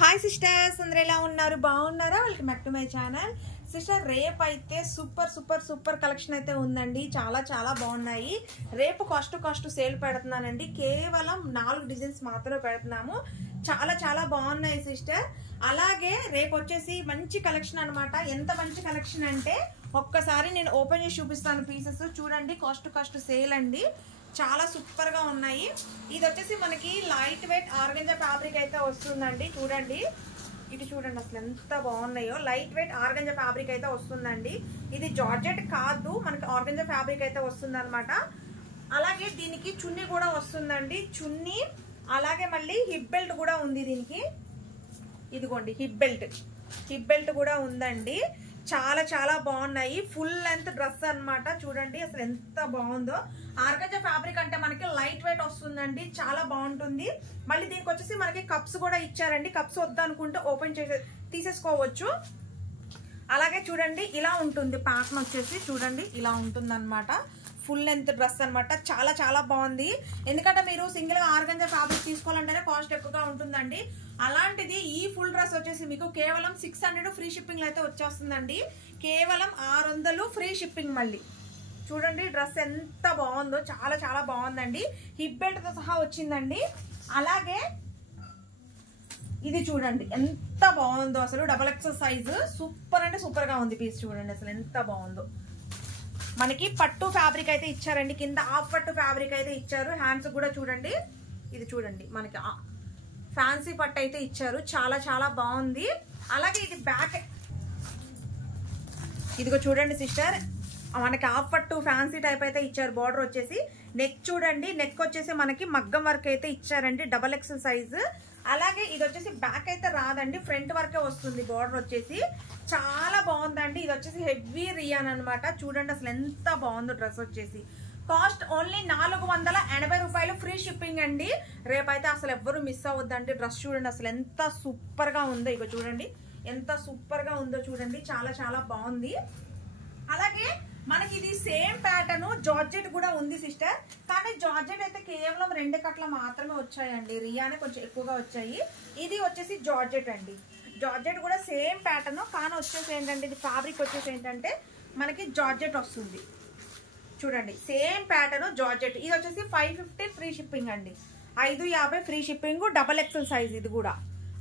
Hi sisters, అందరూ ఎలా ఉన్నారు? బాగున్నారా? Welcome back to my channel. Sister, రేపు అయితే సూపర్ సూపర్ సూపర్ కలెక్షన్ అయితే ఉందండి. చాలా చాలా బాగున్నాయి. రేపు కాస్ట్ సేల్ పెడుతున్నానండి. కేవలం 4 డిజైన్స్ మాత్రమే పెడుతున్నాము. చాలా చాలా బాగున్నాయి సిస్టర్. అలాగే రేపు వచ్చేసి మంచి కలెక్షన్ అనమాట. ఎంత మంచి కలెక్షన్ అంటే ఒక్కసారి నేను ఓపెన్ చేసి చూపిస్తాను పీసెస్. చూడండి, కాస్ట్ సేల్ అండి. చాలా సూపర్ గా ఉన్నాయి. ఇది వచ్చేసి మనకి లైట్ వెయిట్ ఆర్గంజా ఫ్యాబ్రిక్ అయితే వస్తుందండి. చూడండి, ఇటు చూడండి అసలు ఎంత బాగున్నాయో. లైట్ వెయిట్ ఆర్గంజా ఫ్యాబ్రిక్ అయితే వస్తుందండి. ఇది జార్జెట్ కాదు, మనకి ఆర్గంజా ఫ్యాబ్రిక్ అయితే వస్తుంది అనమాట. అలాగే దీనికి చున్నీ కూడా వస్తుందండి. చున్నీ అలాగే మళ్ళీ హిప్ బెల్ట్ కూడా ఉంది దీనికి. ఇదిగోండి హిప్ బెల్ట్ కూడా ఉందండి. చాలా చాలా బాగున్నాయి. ఫుల్ లెంత్ డ్రెస్ అన్నమాట. చూడండి అసలు ఎంత బాగుందో. ఆర్గంజా ఫ్యాబ్రిక్ అంటే మనకి లైట్ వెయిట్ వస్తుందండి. చాలా బాగుంటుంది. మళ్ళీ దీనికి వచ్చేసి మనకి కప్స్ కూడా ఇచ్చారండి. కప్స్ వద్దనుకుంటే ఓపెన్ చేసి తీసేసుకోవచ్చు. అలాగే చూడండి ఇలా ఉంటుంది. ప్యాటర్న్ వచ్చేసి చూడండి ఇలా ఉంటుంది అనమాట. ఫుల్ లెంత్ డ్రెస్ అనమాట. చాలా చాలా బాగుంది. ఎందుకంటే మీరు సింగిల్ గా ఆర్గంజా ఫ్యాబ్రిక్ తీసుకోవాలంటేనే కాస్ట్ ఎక్కువగా ఉంటుందండి. అలాంటిది ఈ ఫుల్ డ్రెస్ వచ్చేసి మీకు కేవలం 600 ఫ్రీ షిప్పింగ్ అయితే వచ్చేస్తుందండి. కేవలం 600 ఫ్రీ షిప్పింగ్. మళ్ళీ చూడండి డ్రెస్ ఎంత బాగుందో. చాలా చాలా బాగుందండి. హిప్ బెల్ట్ తో సహా వచ్చిందండి. అలాగే ఇది చూడండి ఎంత బాగుందో అసలు. Double XL size. సూపర్ అంటే సూపర్ గా ఉంది పీస్. చూడండి అసలు ఎంత బాగుందో. మనకి పట్టు ఫ్యాబ్రిక్ అయితే ఇచ్చారండి. కింద హాఫ్ పట్టు ఫ్యాబ్రిక్ అయితే ఇచ్చారు. హ్యాండ్స్ కూడా చూడండి. ఇది చూడండి మనకి ఫ్యాన్సీ పట్టు అయితే ఇచ్చారు. చాలా చాలా బాగుంది. అలాగే ఇది బ్యాక్, ఇదిగో చూడండి సిస్టర్, మనకి హాఫ్ పట్టు ఫ్యాన్సీ టైప్ అయితే ఇచ్చారు. బార్డర్ వచ్చేసి నెక్ చూడండి. నెక్ వచ్చేసి మనకి మగ్గం వర్క్ అయితే ఇచ్చారండి. Double XL size. అలాగే ఇది వచ్చేసి బ్యాక్ అయితే రాదండి, ఫ్రంట్ వరకే వస్తుంది. బార్డర్ వచ్చేసి చాలా బాగుందండి. ఇది వచ్చేసి హెవీ రియాన్ అనమాట. చూడండి అసలు ఎంత బాగుందో డ్రెస్ వచ్చేసి. కాస్ట్ ఓన్లీ 480 రూపాయలు ఫ్రీ షిప్పింగ్ అండి. రేపైతే అసలు ఎవ్వరు మిస్ అవ్వద్దండి. డ్రెస్ చూడండి అసలు ఎంత సూపర్ గా ఉందో. ఇక చూడండి ఎంత సూపర్ గా ఉందో చూడండి. చాలా చాలా బాగుంది. అలాగే మనకి ఇది సేమ్ ప్యాటర్న్ జార్జెట్ కూడా ఉంది సిస్టర్. కానీ జార్జెట్ అయితే కేవలం 2 కట్ల మాత్రమే వచ్చాయండి. రియానే కొంచెం ఎక్కువగా వచ్చాయి. ఇది వచ్చేసి జార్జెట్ అండి. జార్జెట్ కూడా సేమ్ ప్యాటర్న్, కానీ వచ్చేసి ఏంటంటే ఇది ఫ్యాబ్రిక్ వచ్చేసి ఏంటంటే మనకి జార్జెట్ వస్తుంది. చూడండి సేమ్ ప్యాటర్న్ జార్జెట్. ఇది వచ్చేసి 550 ఫ్రీ షిప్పింగ్ అండి. 550 free shipping. Double XL size ఇది కూడా.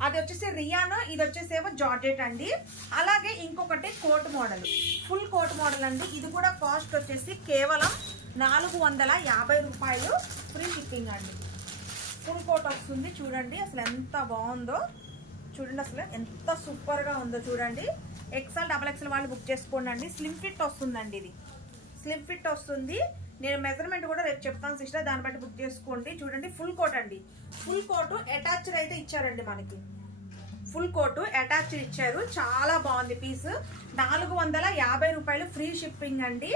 అది వచ్చేసి రియాన్, ఇది వచ్చేసేమో జార్జెట్ అండి. అలాగే ఇంకొకటి coat model, full coat model అండి. ఇది కూడా కాస్ట్ వచ్చేసి కేవలం 450 రూపాయలు ఫ్రీ షిప్పింగ్ అండి. ఫుల్ కోట్ వస్తుంది. చూడండి అసలు ఎంత బాగుందో. చూడండి అసలు ఎంత సూపర్ గా ఉందో. చూడండి ఎక్సెల్ డబల్ ఎక్సెల్ వాళ్ళు బుక్ చేసుకోండి అండి. స్లిమ్ ఫిట్ వస్తుందండి. ఇది స్లిమ్ ఫిట్ వస్తుంది. నేను మెజర్మెంట్ కూడా రేపు చెప్తాను సిస్టర్, దాన్ని బట్టి బుక్ చేసుకోండి. చూడండి ఫుల్ కోట్ అండి. ఫుల్ కోట్ అటాచ్డ్ అయితే ఇచ్చారండి. మనకి ఫుల్ కోట్ అటాచ్డ్ ఇచ్చారు. చాలా బాగుంది పీస్. 450 రూపాయలు ఫ్రీ షిప్పింగ్ అండి.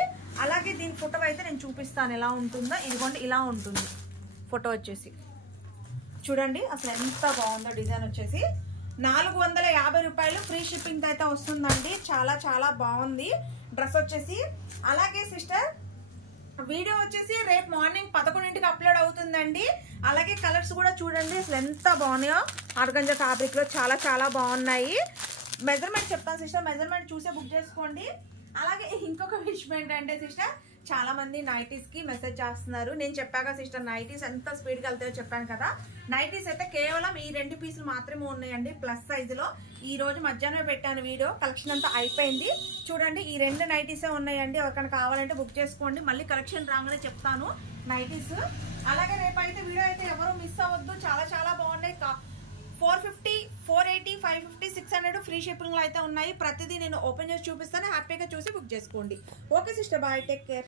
అలాగే దీని ఫోటో అయితే నేను చూపిస్తాను ఎలా ఉంటుందో. ఇదిగోండి ఇలా ఉంటుంది ఫోటో వచ్చేసి. చూడండి అసలు ఎంత బాగుందో. డిజైన్ వచ్చేసి 450 రూపాయలు ఫ్రీ షిప్పింగ్ అయితే వస్తుందండి. చాలా చాలా బాగుంది డ్రెస్ వచ్చేసి. అలాగే సిస్టర్ వీడియో వచ్చేసి రేపు మార్నింగ్ 11ంటికి అప్లోడ్ అవుతుందండి. అలాగే కలర్స్ కూడా చూడండి అసలు ఎంత బాగున్నాయో. ఆర్గంజా ఫ్యాబ్రిక్ లో చాలా చాలా బాగున్నాయి. మెజర్మెంట్ చెప్తాను సిస్టర్, మెజర్మెంట్ చూసే బుక్ చేసుకోండి. అలాగే ఇంకొక విషయం ఏంటంటే సిస్టర్, చాలా మంది నైటీస్ కి మెసేజ్ చేస్తున్నారు. నేను చెప్పాక సిస్టర్ నైటీస్ ఎంత స్పీడ్ గా వెళ్తాయో చెప్పాను కదా. నైటీస్ అయితే కేవలం ఈ 2 పీసులు మాత్రమే ఉన్నాయండి ప్లస్ సైజు లో. ఈ రోజు మధ్యాహ్నం పెట్టాను వీడియో. కలెక్షన్ అంతా అయిపోయింది. చూడండి ఈ 2 నైటీసే ఉన్నాయండి. ఎవరికైనా కావాలంటే బుక్ చేసుకోండి. మళ్ళీ కలెక్షన్ రాగానే చెప్తాను నైటీస్. అలాగే రేపు అయితే వీడియో అయితే ఎవరు మిస్ అవ్వద్దు. చాలా చాలా బాగున్నాయి. 450, 480, 550, 600 ఫ్రీ షిప్పింగ్ లో అయితే ఉన్నాయి. ప్రతిదీ నేను ఓపెన్ చేసి చూపిస్తాను. హ్యాపీగా చూసి బుక్ చేసుకోండి. Okay sister, bye, take care.